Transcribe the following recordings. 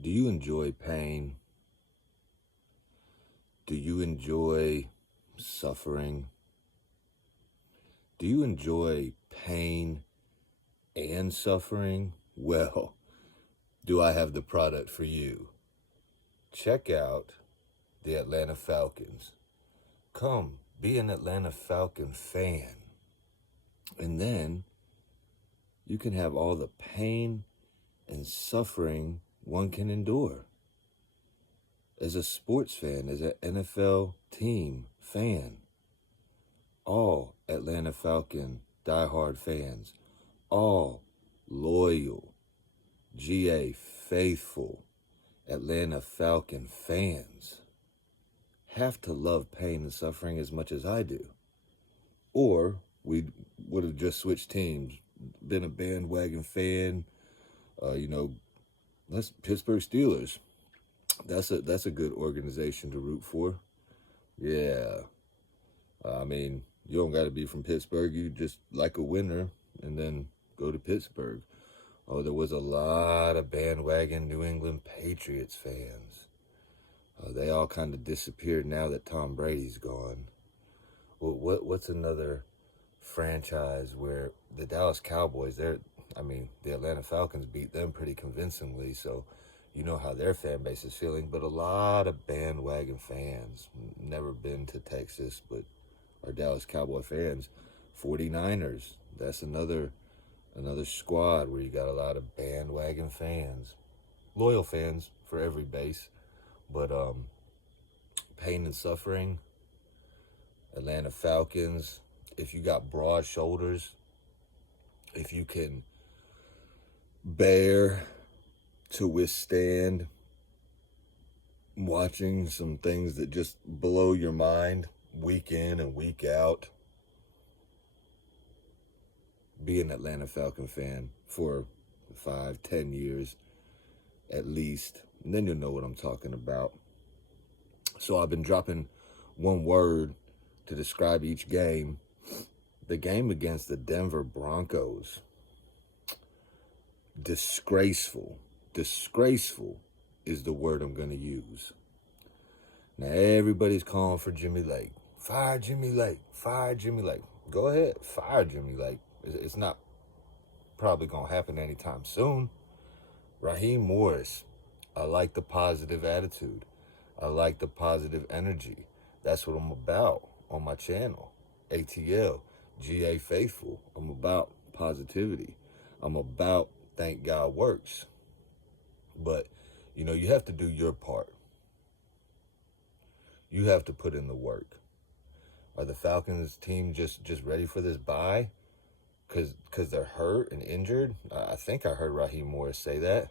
Do you enjoy pain? Do you enjoy suffering? Do you enjoy pain and suffering? Well, do I have the product for you? Check out the Atlanta Falcons. Come, be an Atlanta Falcon fan. And then you can have all the pain and suffering one can endure. As a sports fan, as an NFL team fan, all Atlanta Falcon diehard fans, all loyal, GA faithful Atlanta Falcon fans have to love pain and suffering as much as I do. Or we would have just switched teams, been a bandwagon fan, let's Pittsburgh Steelers. That's a good organization to root for. Yeah. I mean, you don't got to be from Pittsburgh. You just like a winner and then go to Pittsburgh. Oh, there was a lot of bandwagon New England Patriots fans. They all kind of disappeared now that Tom Brady's gone. Well, what's another franchise where the Dallas Cowboys, the Atlanta Falcons beat them pretty convincingly, so you know how their fan base is feeling, but a lot of bandwagon fans, never been to Texas, but are Dallas Cowboy fans. 49ers, that's another squad where you got a lot of bandwagon fans. Loyal fans for every base, but pain and suffering, Atlanta Falcons, if you got broad shoulders, if you can bear to withstand watching some things that just blow your mind week in and week out, be an Atlanta Falcon fan for 5-10 years at least, and then you'll know what I'm talking about. So I've been dropping one word to describe each game. The game against the Denver Broncos, disgraceful. Disgraceful is the word I'm going to use. Now, everybody's calling for Jimmy Lake. Fire Jimmy Lake. Fire Jimmy Lake. Go ahead, fire Jimmy Lake. It's not probably going to happen anytime soon. Raheem Morris, I like the positive attitude. I like the positive energy. That's what I'm about on my channel. ATL.GA.FAITHFUL. I'm about positivity. I'm about thank God works. But, you have to do your part. You have to put in the work. Are the Falcons team just ready for this bye? Because they're hurt and injured? I think I heard Raheem Morris say that.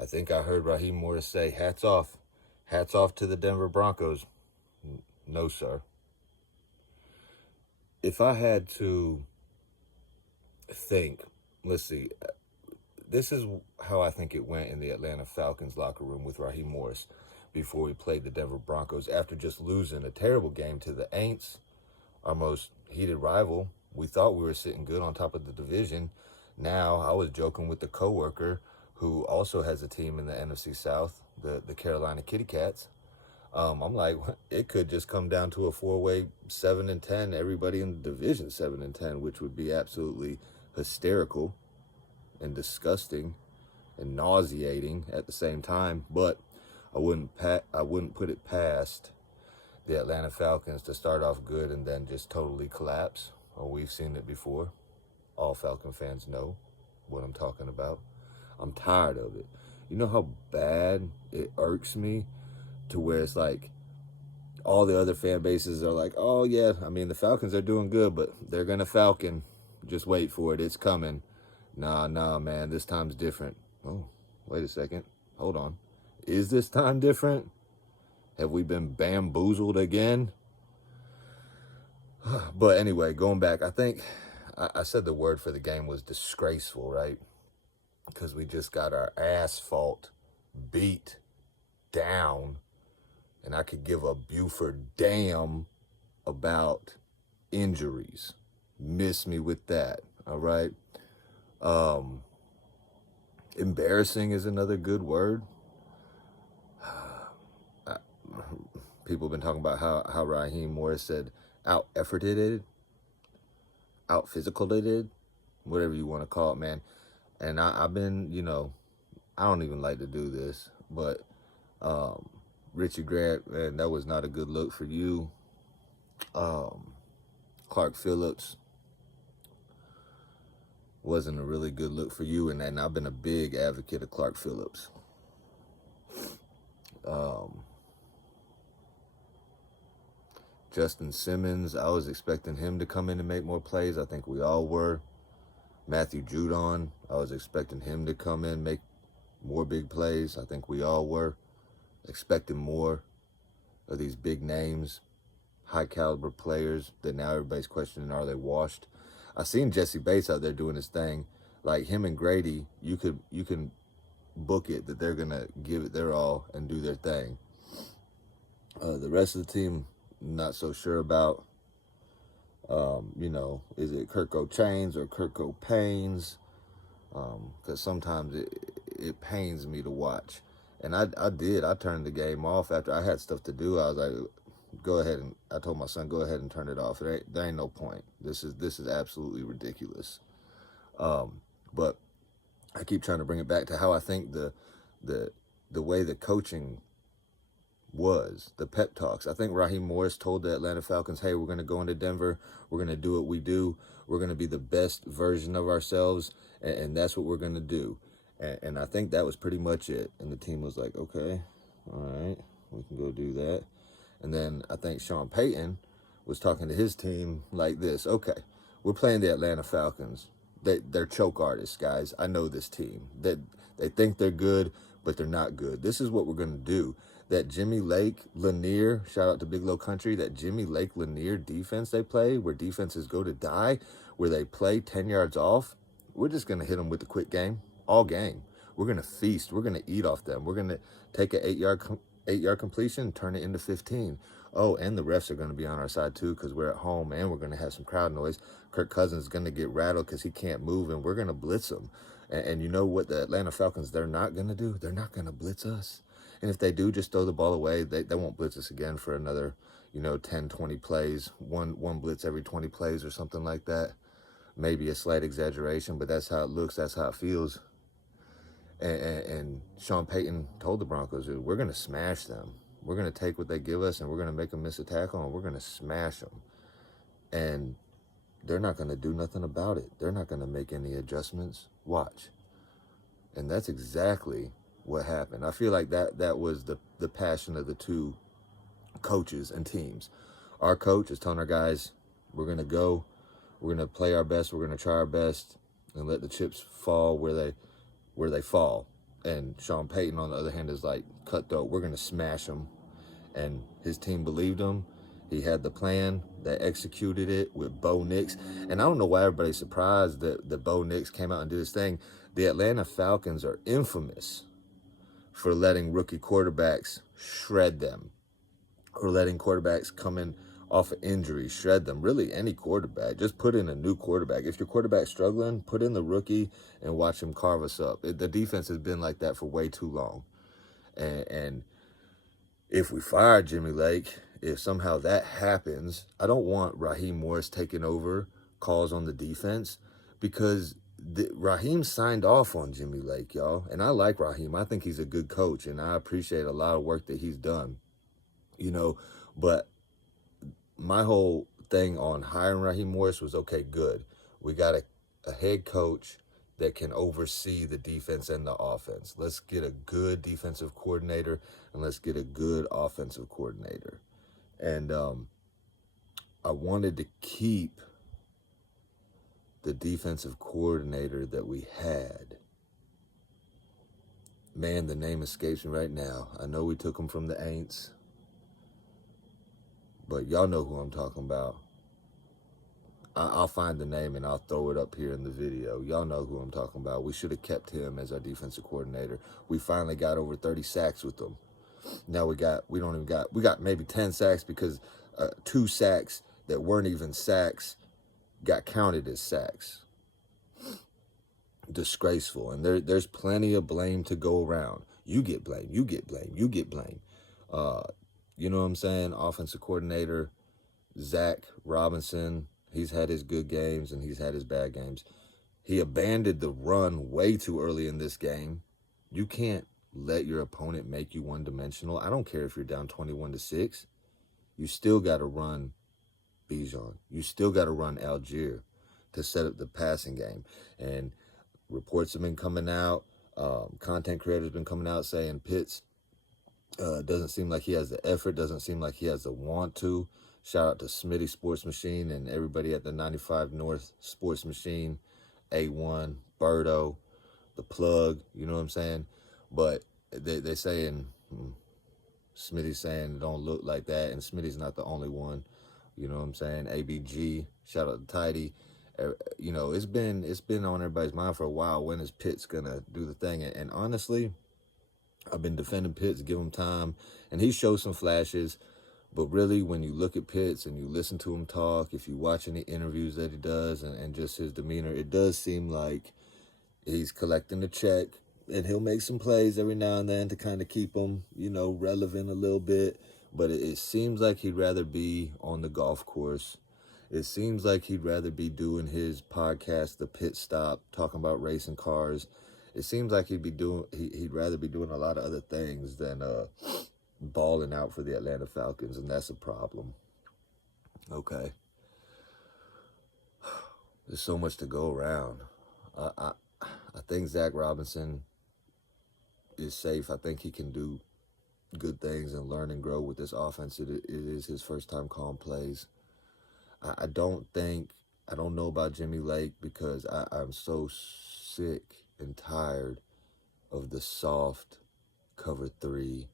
I think I heard Raheem Morris say, hats off. Hats off to the Denver Broncos. No, sir. If I had to think, let's see, this is how I think it went in the Atlanta Falcons locker room with Raheem Morris before we played the Denver Broncos. After just losing a terrible game to the Aints, our most heated rival, we thought we were sitting good on top of the division. Now, I was joking with the coworker who also has a team in the NFC South, the Carolina Kitty Cats. I'm like, it could just come down to a four-way 7-10, everybody in the division 7-10, which would be absolutely hysterical and disgusting and nauseating at the same time. But I wouldn't put it past the Atlanta Falcons to start off good and then just totally collapse. Oh, we've seen it before. All Falcon fans know what I'm talking about. I'm tired of it. You know how bad it irks me to where it's like all the other fan bases are like, oh yeah, the Falcons are doing good, but they're going to Falcon. Just wait for it. It's coming. Nah, man, this time's different. Oh, wait a second. Hold on. Is this time different? Have we been bamboozled again? But anyway, going back, I think I said the word for the game was disgraceful, right? Because we just got our asphalt beat down, and I could give a Buford damn about injuries. Miss me with that, all right? Embarrassing is another good word. people have been talking about how Raheem Morris said out-efforted, out-physicalated, whatever you want to call it, man. And I've been, I don't even like to do this, but Richie Grant, man, that was not a good look for you. Clark Phillips wasn't a really good look for you, and I've been a big advocate of Clark Phillips. Justin Simmons, I was expecting him to come in and make more plays. I think we all were. Matthew Judon, I was expecting him to come in, make more big plays. I think we all were expecting more of these big names, high caliber players that now everybody's questioning, are they washed? I seen Jesse Bates out there doing his thing. Like him and Grady, you can book it that they're gonna give it their all and do their thing. The rest of the team, not so sure about. Is it Kirko Chains or Kirko Pains? Because sometimes it pains me to watch. And I turned the game off after I had stuff to do. I was like, go ahead, and I told my son, go ahead and turn it off. There ain't no point. This is absolutely ridiculous. But I keep trying to bring it back to how I think the way the coaching was, the pep talks. I think Raheem Morris told the Atlanta Falcons, hey, we're going to go into Denver. We're going to do what we do. We're going to be the best version of ourselves, and that's what we're going to do. And I think that was pretty much it. And the team was like, okay, all right, we can go do that. And then I think Sean Payton was talking to his team like this. Okay, we're playing the Atlanta Falcons. They're choke artists, guys. I know this team. They think they're good, but they're not good. This is what we're going to do. That Jimmy Lake Lanier, shout out to Big Low Country, that Jimmy Lake Lanier defense they play, where defenses go to die, where they play 10 yards off, we're just going to hit them with the quick game all game. We're going to feast. We're going to eat off them. We're going to take an 8-yard completion and turn it into 15. Oh, and the refs are going to be on our side too because we're at home and we're going to have some crowd noise. Kirk Cousins is going to get rattled because he can't move, and we're going to blitz him. And you know what the Atlanta Falcons, they're not going to do? They're not going to blitz us. And if they do, just throw the ball away. They won't blitz us again for another, 10, 20 plays. One blitz every 20 plays or something like that. Maybe a slight exaggeration, but that's how it looks. That's how it feels. And Sean Payton told the Broncos, we're going to smash them. We're going to take what they give us, and we're going to make them miss a tackle, and we're going to smash them. And they're not going to do nothing about it. They're not going to make any adjustments. Watch. And that's exactly what happened. I feel like that was the passion of the two coaches and teams. Our coach is telling our guys, we're going to go. We're going to play our best. We're going to try our best and let the chips fall where they fall. And Sean Payton, on the other hand, is like cutthroat. We're going to smash them. And his team believed him. He had the plan. They executed it with Bo Nix. And I don't know why everybody's surprised that Bo Nix came out and did his thing. The Atlanta Falcons are infamous for letting rookie quarterbacks shred them, or letting quarterbacks come in off of injury, shred them. Really, any quarterback. Just put in a new quarterback. If your quarterback's struggling, put in the rookie and watch him carve us up. The defense has been like that for way too long. And if we fire Jimmy Lake, if somehow that happens, I don't want Raheem Morris taking over calls on the defense, because Raheem signed off on Jimmy Lake, y'all. And I like Raheem. I think he's a good coach, and I appreciate a lot of work that he's done. But my whole thing on hiring Raheem Morris was, okay, good. We got a head coach that can oversee the defense and the offense. Let's get a good defensive coordinator, and let's get a good offensive coordinator. And I wanted to keep the defensive coordinator that we had. Man, the name escapes me right now. I know we took him from the Aints, but y'all know who I'm talking about. I'll find the name and I'll throw it up here in the video. Y'all know who I'm talking about. We should have kept him as our defensive coordinator. We finally got over 30 sacks with him. Now we got maybe 10 sacks because 2 sacks that weren't even sacks got counted as sacks. Disgraceful. And there's plenty of blame to go around. You get blame. You get blame. You get blame. You know what I'm saying? Offensive coordinator, Zach Robinson, he's had his good games and he's had his bad games. He abandoned the run way too early in this game. You can't let your opponent make you one-dimensional. I don't care if you're down 21-6. You still got to run Bijan. You still got to run Algier to set up the passing game. And reports have been coming out. Content creators have been coming out saying Pitts doesn't seem like he has the effort, doesn't seem like he has the want to. Shout out to Smitty Sports Machine and everybody at the 95 North Sports Machine, A1, Birdo, the plug, you know what I'm saying? But they saying, Smitty's saying don't look like that, and Smitty's not the only one, you know what I'm saying? ABG, shout out to Tidy. You know, it's been on everybody's mind for a while. When is Pitts gonna do the thing? And honestly, I've been defending Pitts, give him time, and he shows some flashes. But really, when you look at Pitts and you listen to him talk, if you watch any interviews that he does and just his demeanor, it does seem like he's collecting a check, and he'll make some plays every now and then to kind of keep him, you know, relevant a little bit. But it seems like he'd rather be on the golf course. It seems like he'd rather be doing his podcast, The Pit Stop, talking about racing cars. It seems like he'd rather be doing a lot of other things than balling out for the Atlanta Falcons, and that's a problem. Okay. There's so much to go around. I think Zach Robinson is safe. I think he can do good things and learn and grow with this offense. It is his first time calling plays. I don't know about Jimmy Lake because I'm so sick and tired of the soft cover 3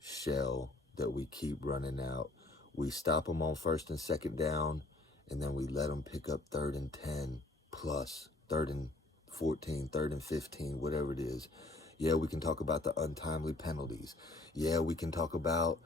shell that we keep running out. We stop them on first and second down, and then we let them pick up 3rd and 10 plus, 3rd and 14, 3rd and 15, whatever it is. Yeah, we can talk about the untimely penalties. Yeah, we can talk about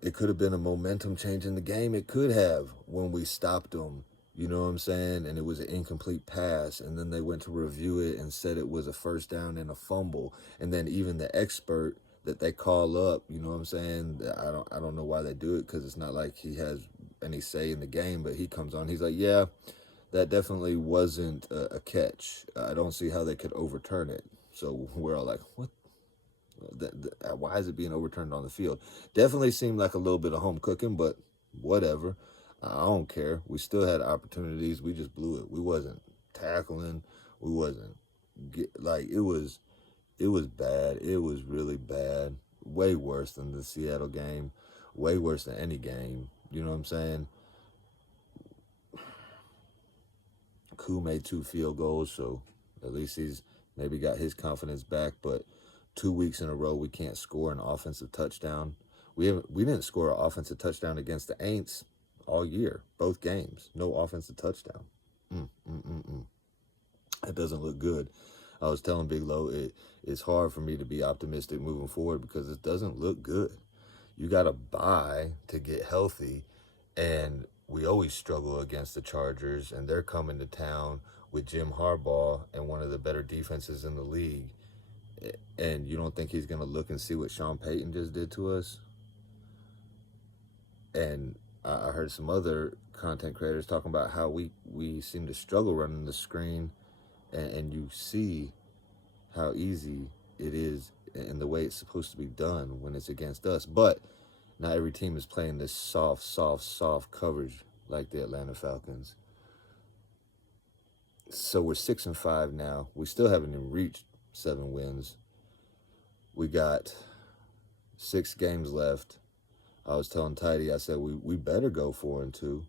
it could have been a momentum change in the game. It could have when we stopped them, you know what I'm saying? And it was an incomplete pass. And then they went to review it and said it was a first down and a fumble. And then even the expert that they call up, you know what I'm saying? I don't know why they do it, because it's not like he has any say in the game. But he comes on, he's like, yeah, that definitely wasn't a catch. I don't see how they could overturn it. So we're all like, what? Why is it being overturned on the field? Definitely seemed like a little bit of home cooking, but whatever. I don't care. We still had opportunities. We just blew it. We wasn't tackling. We wasn't it was bad. It was really bad. Way worse than the Seattle game. Way worse than any game. You know what I'm saying? Koo made 2 field goals, so at least he's maybe got his confidence back, but 2 weeks in a row we can't score an offensive touchdown. We didn't score an offensive touchdown against the Aints all year, both games. No offensive touchdown. That doesn't look good. I was telling Big Low it's hard for me to be optimistic moving forward because it doesn't look good. You got to buy to get healthy, and we always struggle against the Chargers, and they're coming to town with Jim Harbaugh and one of the better defenses in the league. And you don't think he's going to look and see what Sean Payton just did to us? And I heard some other content creators talking about how we seem to struggle running the screen, and you see how easy it is in the way it's supposed to be done when it's against us. But not every team is playing this soft coverage like the Atlanta Falcons. So we're 6-5 now. We still haven't even reached 7 wins. We got 6 games left. I was telling Tidy, I said we better go 4-2.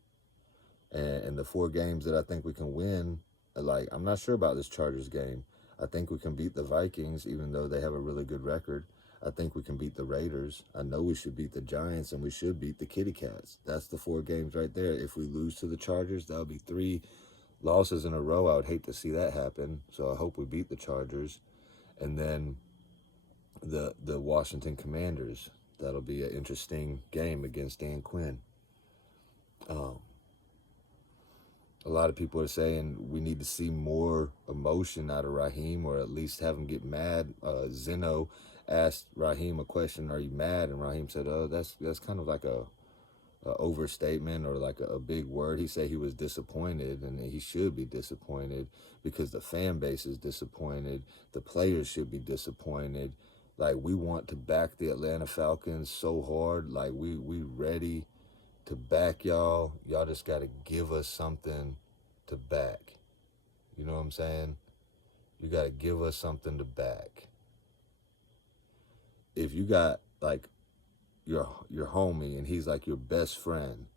And the 4 games that I think we can win, like, I'm not sure about this Chargers game. I think we can beat the Vikings, even though they have a really good record. I think we can beat the Raiders. I know we should beat the Giants, and we should beat the Kitty Cats. That's the 4 games right there. If we lose to the Chargers, that would be 3 losses in a row. I would hate to see that happen. So I hope we beat the Chargers. And then the Washington Commanders. That'll be an interesting game against Dan Quinn. A lot of people are saying we need to see more emotion out of Raheem, or at least have him get mad. Zeno asked Raheem a question, "Are you mad?" And Raheem said, "Oh, that's kind of like a overstatement or like a big word." He said he was disappointed, and he should be disappointed because the fan base is disappointed. The players should be disappointed. Like, we want to back the Atlanta Falcons so hard. Like, we ready to back y'all. Y'all just got to give us something to back. You know what I'm saying? You got to give us something to back. If you got like your homie and he's like your best friend,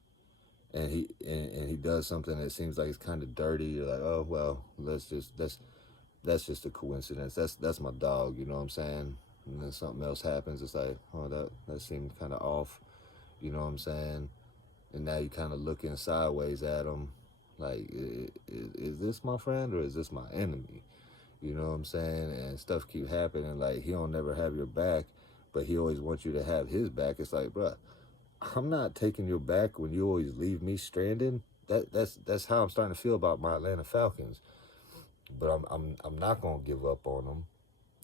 and he does something that seems like it's kind of dirty, you're like, oh well, that's just a coincidence. That's my dog. You know what I'm saying? And then something else happens. It's like, oh, that seemed kind of off. You know what I'm saying? And now you kind of looking sideways at him, like, is this my friend or is this my enemy? You know what I'm saying? And stuff keep happening. Like, he don't never have your back, but he always wants you to have his back. It's like, bruh, I'm not taking your back when you always leave me stranded. That's how I'm starting to feel about my Atlanta Falcons. But I'm not gonna give up on them.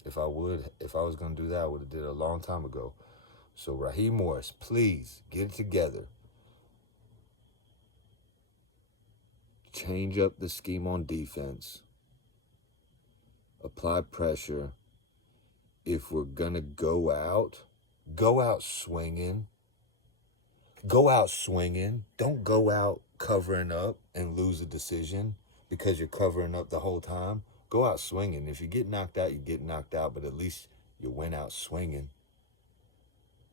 If I was gonna do that, I would have did it a long time ago. So Raheem Morris, please get it together. Change up the scheme on defense. Apply pressure. If we're gonna go out swinging. Go out swinging. Don't go out covering up and lose a decision because you're covering up the whole time. Go out swinging. If you get knocked out, you get knocked out, but at least you went out swinging.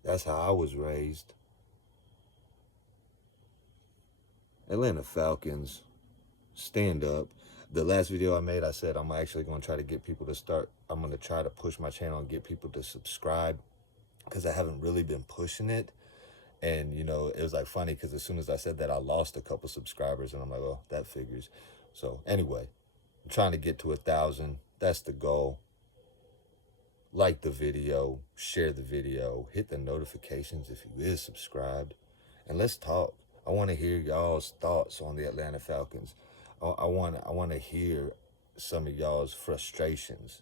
That's how I was raised. Atlanta Falcons, stand up. The last video I made, I said I'm actually going to try to get people to start. I'm going to try to push my channel and get people to subscribe because I haven't really been pushing it. And, you know, it was like funny because as soon as I said that, I lost a couple subscribers and I'm like, oh, that figures. So anyway, I'm trying to get to 1,000. That's the goal. Like the video, share the video, hit the notifications if you is subscribed, and let's talk. I want to hear y'all's thoughts on the Atlanta Falcons. I want to hear some of y'all's frustrations.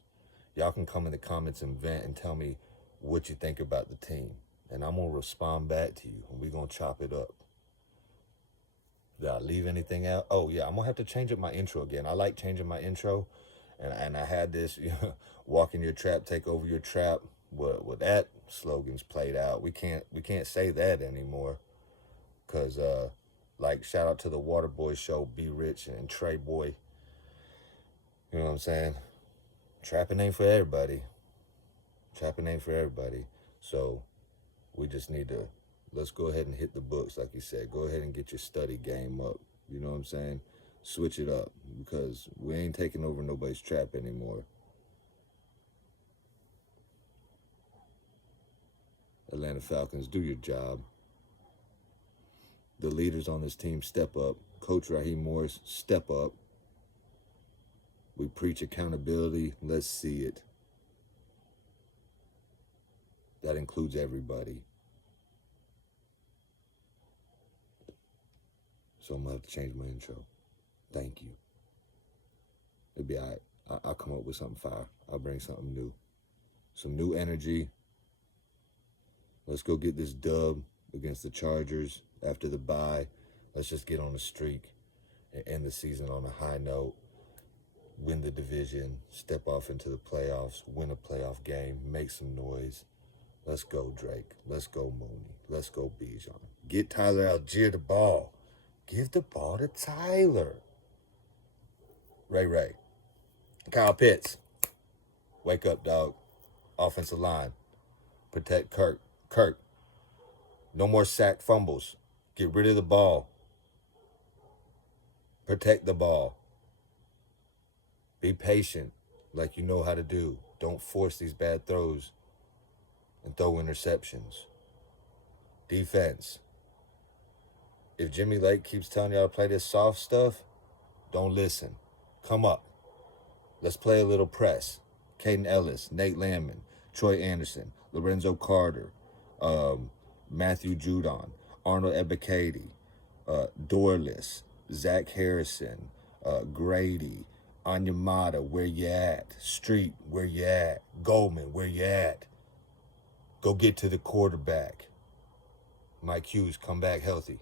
Y'all can come in the comments and vent and tell me what you think about the team, and I'm gonna respond back to you, and we're gonna chop it up. Did I leave anything out? Oh yeah, I'm gonna have to change up my intro again. I like changing my intro, and I had this, you know, walk in your trap, take over your trap. Well, that slogan's played out. We can't say that anymore, cause like, shout out to the Waterboy Show, Be Rich and Trey Boy. You know what I'm saying? Trapping ain't for everybody. Trapping ain't for everybody. So we just need to, let's go ahead and hit the books, like you said. Go ahead and get your study game up. You know what I'm saying? Switch it up, because we ain't taking over nobody's trap anymore. Atlanta Falcons, do your job. The leaders on this team, step up. Coach Raheem Morris, step up. We preach accountability. Let's see it. That includes everybody. So I'm going to have to change my intro. Thank you. It'll be all right. I'll come up with something fire. I'll bring something new. Some new energy. Let's go get this dub against the Chargers after the bye. Let's just get on a streak and end the season on a high note. Win the division, step off into the playoffs, win a playoff game, make some noise. Let's go, Drake. Let's go, Mooney. Let's go, Bijan. Get Tyler Algier the ball. Give the ball to Tyler. Ray. Kyle Pitts. Wake up, dog. Offensive line. Protect Kirk. No more sack fumbles. Get rid of the ball. Protect the ball. Be patient, like you know how to do. Don't force these bad throws and throw interceptions. Defense. If Jimmy Lake keeps telling y'all to play this soft stuff, don't listen. Come up. Let's play a little press. Caden Ellis, Nate Landman, Troy Anderson, Lorenzo Carter, Matthew Judon, Arnold Ebiketie, Dorless, Zach Harrison, Grady, Anyamata, where you at? Street, where you at? Goldman, where you at? Go get to the quarterback. Mike Hughes, come back healthy.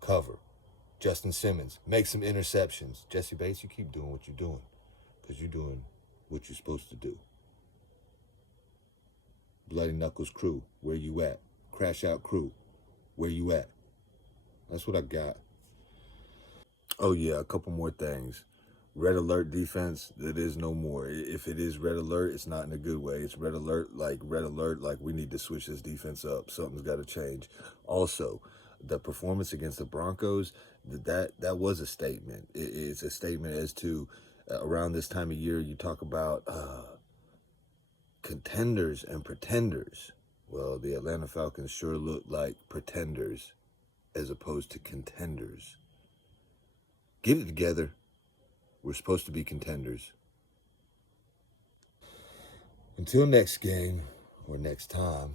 Cover. Justin Simmons, make some interceptions. Jesse Bates, you keep doing what you're doing because you're doing what you're supposed to do. Bloody Knuckles crew, where you at? Crash Out crew, where you at? That's what I got. Oh, yeah, a couple more things. Red alert defense, it is no more. If it is red alert, it's not in a good way. It's red alert, like we need to switch this defense up. Something's got to change. Also, the performance against the Broncos, that was a statement. It's a statement as to around this time of year, you talk about contenders and pretenders. Well, the Atlanta Falcons sure look like pretenders as opposed to contenders. Get it together. We're supposed to be contenders. Until next game or next time,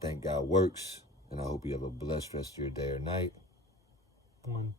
thank God works, and I hope you have a blessed rest of your day or night. One.